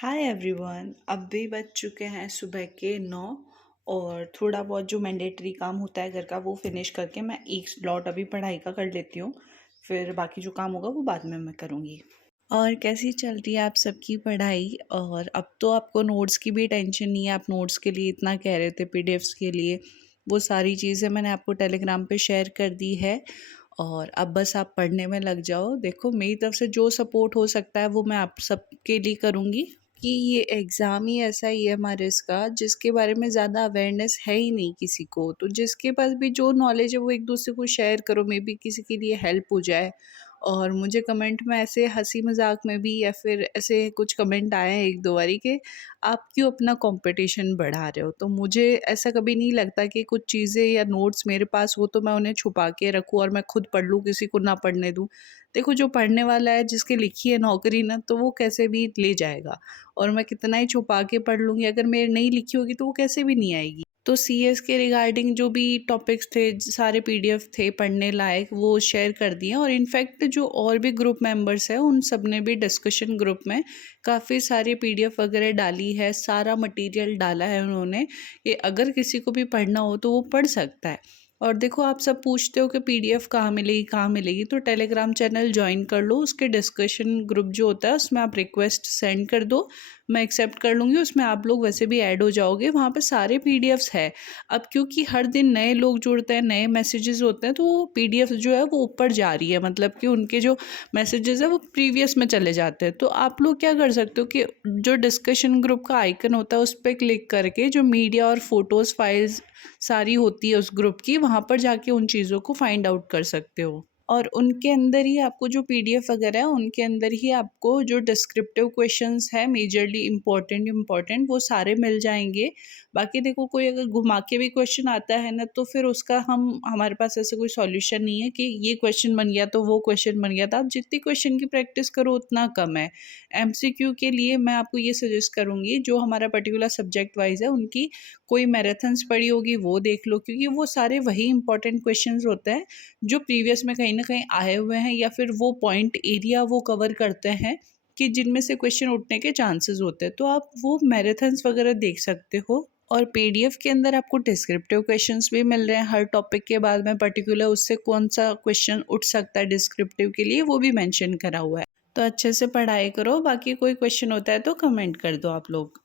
Hi everyone. अब भी बज चुके हैं सुबह के 9 और थोड़ा बहुत जो मैंडेटरी काम होता है घर का वो फिनिश करके मैं एक स्लॉट अभी पढ़ाई का कर लेती हूँ। फिर बाकी जो काम होगा वो बाद में मैं करूँगी। और कैसी चल रही है आप सबकी पढ़ाई? और अब तो आपको नोट्स की भी टेंशन नहीं है। आप नोट्स के लिए इतना कह रहे थे, पीडीएफ्स के लिए। वो सारी चीज़ें मैंने आपको टेलीग्राम पे शेयर कर दी है और अब बस आप पढ़ने में लग जाओ। देखो, मेरी तरफ से जो सपोर्ट हो सकता है वो मैं आप सबके लिए करूँगी कि ये एग्ज़ाम ही ऐसा ही है हमारे इसका जिसके बारे में ज़्यादा अवेयरनेस है ही नहीं किसी को। तो जिसके पास भी जो नॉलेज है वो एक दूसरे को शेयर करो, मे बी किसी के लिए हेल्प हो जाए। और मुझे कमेंट में ऐसे हंसी मजाक में भी या फिर ऐसे कुछ कमेंट आए हैं एक दो बारी के आप क्यों अपना कंपटीशन बढ़ा रहे हो। तो मुझे ऐसा कभी नहीं लगता कि कुछ चीज़ें या नोट्स मेरे पास हो तो मैं उन्हें छुपा के रखूँ और मैं खुद पढ़ लूँ, किसी को ना पढ़ने दूँ। देखो, जो पढ़ने वाला है, जिसकी लिखी है नौकरी ना, तो वो कैसे भी ले जाएगा। और मैं कितना ही छुपा के पढ़ लूँगी, अगर मेरी नहीं लिखी होगी तो वो कैसे भी नहीं आएगी। तो सीएस के रिगार्डिंग जो भी टॉपिक्स थे, सारे पीडीएफ थे पढ़ने लायक, वो शेयर कर दिए। और इनफैक्ट जो और भी ग्रुप मेंबर्स हैं उन सब ने भी डिस्कशन ग्रुप में काफ़ी सारी पीडीएफ वगैरह डाली है, सारा मटेरियल डाला है उन्होंने। ये अगर किसी को भी पढ़ना हो तो वो पढ़ सकता है। और देखो, आप सब पूछते हो कि पीडीएफ कहाँ मिलेगी कहाँ मिलेगी, तो टेलीग्राम चैनल ज्वाइन कर लो। उसके डिस्कशन ग्रुप जो होता है उसमें आप रिक्वेस्ट सेंड कर दो, मैं एक्सेप्ट कर लूँगी। उसमें आप लोग वैसे भी ऐड हो जाओगे, वहाँ पे सारे पीडीएफ्स है। अब क्योंकि हर दिन नए लोग जुड़ते हैं, नए मैसेजेस होते हैं, तो वो पीडीएफ जो है वो ऊपर जा रही है, मतलब कि उनके जो मैसेजेस है वो प्रीवियस में चले जाते हैं। तो आप लोग क्या कर सकते हो कि जो डिस्कशन ग्रुप का आइकन होता है उस पर क्लिक करके जो मीडिया और फोटोज़ फाइल्स सारी होती है उस ग्रुप की, वहाँ पर जाके उन चीज़ों को फाइंड आउट कर सकते हो। और उनके अंदर ही आपको जो पीडीएफ वगैरह है उनके अंदर ही आपको जो डिस्क्रिप्टिव क्वेश्चंस है मेजरली इम्पोर्टेंट वो सारे मिल जाएंगे। बाकी देखो, कोई अगर घुमा के भी क्वेश्चन आता है ना, तो फिर उसका हमारे पास ऐसे कोई सॉल्यूशन नहीं है कि ये क्वेश्चन बन गया तो वो क्वेश्चन बन गया। तो आप जितनी क्वेश्चन की प्रैक्टिस करो उतना कम है। एमसीक्यू के लिए मैं आपको ये सजेस्ट करूँगी, जो हमारा पर्टिकुलर सब्जेक्ट वाइज है उनकी कोई मैराथन्स पड़ी होगी वो देख लो, क्योंकि वो सारे वही इंपॉर्टेंट क्वेश्चंस होते हैं जो प्रीवियस में कहीं ना कहीं आए हुए हैं, या फिर वो पॉइंट एरिया वो कवर करते हैं कि जिनमें से क्वेश्चन उठने के चांसेस होते हैं। तो आप वो मैराथन्स वगैरह देख सकते हो। और पीडीएफ के अंदर आपको डिस्क्रिप्टिव क्वेश्चंस भी मिल रहे हैं, हर टॉपिक के बाद में पर्टिकुलर उससे कौन सा क्वेश्चन उठ सकता है डिस्क्रिप्टिव के लिए वो भी मेंशन करा हुआ है। तो अच्छे से पढ़ाई करो, बाकी कोई क्वेश्चन होता है तो कमेंट कर दो आप लोग।